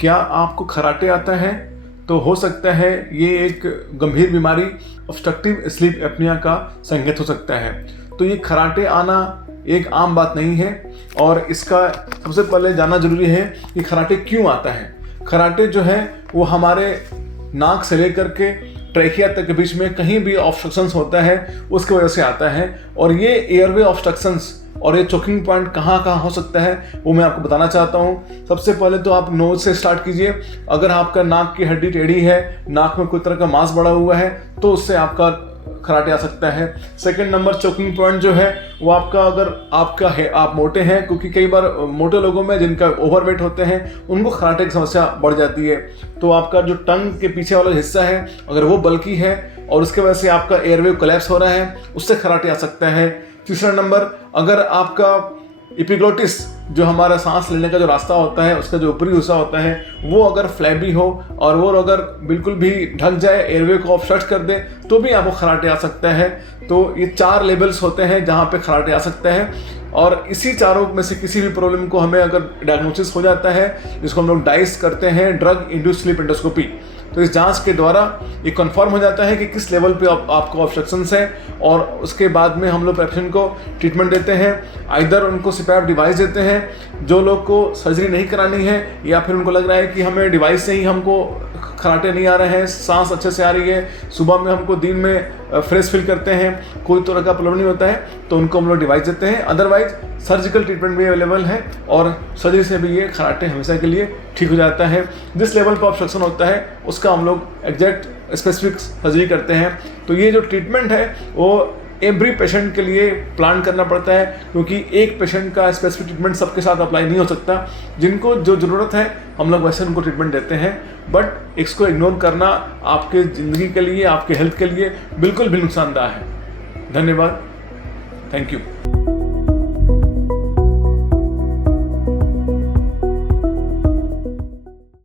क्या आपको कराटे आता है? तो हो सकता है ये एक गंभीर बीमारी ऑब्स्ट्रक्टिव स्लीप एपनिया का संकेत हो सकता है। तो ये कराटे आना एक आम बात नहीं है और इसका सबसे पहले जानना जरूरी है कि कराटे क्यों आता है। कराटे जो है वो हमारे नाक से लेकर के ट्रैकिया तक के बीच में कहीं भी ऑब्स्ट्रक्शंस होता है उसकी वजह से आता है। और ये एयरवे ऑब्स्ट्रक्शंस और ये चोकिंग पॉइंट कहाँ कहाँ हो सकता है वो मैं आपको बताना चाहता हूँ। सबसे पहले तो आप नोज से स्टार्ट कीजिए। अगर आपका नाक की हड्डी टेढ़ी है, नाक में कोई तरह का मांस बढ़ा हुआ है, तो उससे आपका कराटे आ सकता है। सेकंड नंबर चोकिंग पॉइंट जो है वो आपका, अगर आपका है आप मोटे हैं, क्योंकि कई बार मोटे लोगों में जिनका ओवरवेट होते हैं उनको कराटे की समस्या बढ़ जाती है। तो आपका जो टंग के पीछे वाला हिस्सा है अगर वो बल्की है और उसके वजह से आपका एयरवे कोलैप्स हो रहा है, उससे कराटे आ सकता है। तीसरा नंबर, अगर आपका एपिग्लोटिस जो हमारा सांस लेने का जो रास्ता होता है उसका जो ऊपरी हिस्सा होता है वो अगर फ्लैबी हो और वो अगर बिल्कुल भी ढक जाए, एयरवे को ऑब्स्ट्रक्ट कर दे, तो भी आपको कराटे आ सकता है। तो ये 4 लेवल्स होते हैं जहाँ पे कराटे आ सकता है और इसी चारों में से किसी भी प्रॉब्लम को हमें अगर डायग्नोसिस हो जाता है, जिसको हम लोग डाइस करते हैं ड्रग इंड्यूस्ड स्लीप एंडोस्कोपी, तो इस जांच के द्वारा ये कंफर्म हो जाता है कि किस लेवल पे आपको ऑब्स्ट्रक्शंस है और उसके बाद में हम लोग पेशेंट को ट्रीटमेंट देते हैं। आइदर उनको सीपैप डिवाइस देते हैं जो लोग को सर्जरी नहीं करानी है, या फिर उनको लग रहा है कि हमें डिवाइस से ही हमको कराटे नहीं आ रहे हैं, सांस अच्छे से आ रही है, सुबह में हमको दिन में फ्रेश फील करते हैं, कोई तरह का प्रॉब्लम नहीं होता है, तो उनको हम लोग डिवाइस देते हैं। अदरवाइज सर्जिकल ट्रीटमेंट भी अवेलेबल है और सर्जरी से भी ये कराटे हमेशा के लिए ठीक हो जाता है। जिस लेवल पर ऑब्स्ट्रक्शन होता है उसका हम लोग एग्जैक्ट स्पेसिफिक सर्जरी करते हैं। तो ये जो ट्रीटमेंट है वो एवरी पेशेंट के लिए प्लान करना पड़ता है, क्योंकि एक पेशेंट का स्पेसिफिक ट्रीटमेंट सबके साथ अप्लाई नहीं हो सकता। जिनको जो ज़रूरत है हम लोग वैसे उनको ट्रीटमेंट देते हैं, बट इसको इग्नोर करना आपके ज़िंदगी के लिए, आपके हेल्थ के लिए बिल्कुल भी नुकसानदायक है। धन्यवाद, थैंक यू।